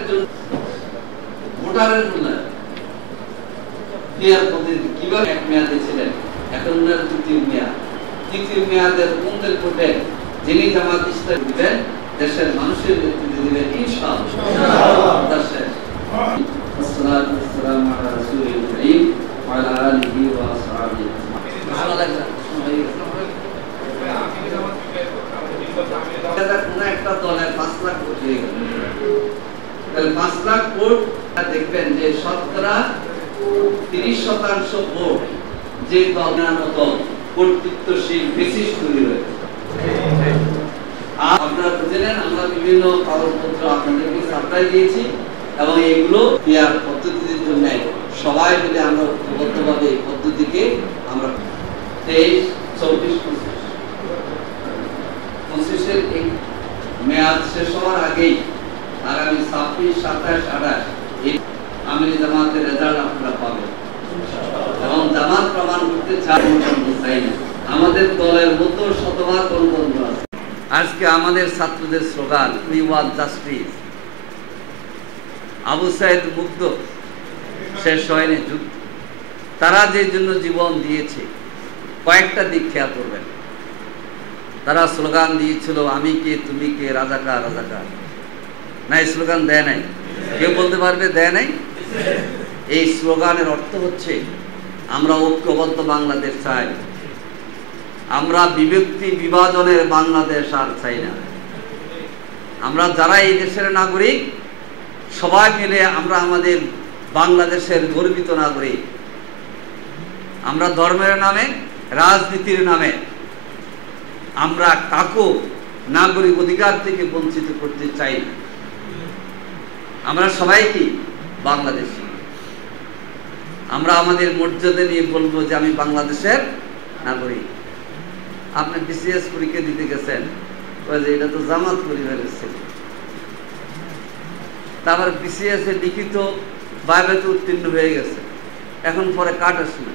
একজন ভোটারের উন্নয়ন মেয়াদ কিভাবে এক মেয়াদে ছিলেন, এখন উনার তৃতীয় মেয়াদের উন্দের ভোটে যিনি জামাত ইসলামী দিবেন, দেশের মানুষের নেতৃত্ব দিবেন ইনশাআল্লাহ। আসসালাতু ওয়াসসালামু আলা রাসূলিল কারীম ওয়া আলা আলিহি ওয়া আসহাবিহি। ভালো লাগলো কোন একটা দলের 5 লাখ ভোট হয়ে গেল, তাহলে 5 লাখ ভোট দেখবেন যে শতকরা 30% ভোট যে দলের মতো কর্তৃত্বশীল বিশেষ তৈরি হয়েছে। আপনারা বুঝলেন আমরা বিভিন্ন কাগজপত্র আপনাদেরকে সাপ্লাই দিয়েছি এবং এগুলো দেওয়ার পদ্ধতির জন্য সবাই মিলে আমরা ঐক্যবদ্ধভাবে এই পদ্ধতিকে আমরা 23, 24, 25 এই মেয়াদ শেষ হওয়ার আগেই আগামী 26, 27, 28 এই আমিরি জামাতের রেজাল্ট আপনারা পাবেন এবং জামাত প্রমাণ করতে চাই না আমাদের দলের মতো শতভাগ গণতন্ত্র আছে। আজকে আমাদের ছাত্রদের slogan we want justice. Abu Sayed Mugdho শেষ হয়নি যুদ্ধ, তারা যে জন্য জীবন দিয়েছে কয়েকটা দিক খেয়াল করবেন। তারা স্লোগান দিয়েছিল আমি কে তুমি কে রাজাকার রাজাকার, না এই স্লোগান দেয় নাই? কেউ বলতে পারবে দেয় নাই? এই স্লোগানের অর্থ হচ্ছে আমরা ঐক্যবদ্ধ বাংলাদেশ চাই, আমরা বিভক্তি বিভাজনের বাংলাদেশ আর চাই না। আমরা যারা এই দেশের নাগরিক সবাই মিলে আমরা আমাদের বাংলাদেশের গর্বিত নাগরিক। আমরা ধর্মের নামে রাজনীতির নামে আমরা কাকু নাগরিক অধিকার থেকে বঞ্চিত করতে চাই না। আমরা সবাই কি বাংলাদেশী, আমরা আমাদের মর্যাদা নিয়ে বলবো যে আমি বাংলাদেশের নাগরিক। আপনি বিসিএস পরীক্ষা দিতে গেছেন, এটা তো জামাত পরিবারের ছেলে, তারপর বিসিএস এ লিখিত ভাইভাতে উত্তীর্ণ হয়ে গেছে, এখন পরে কাট আসে না,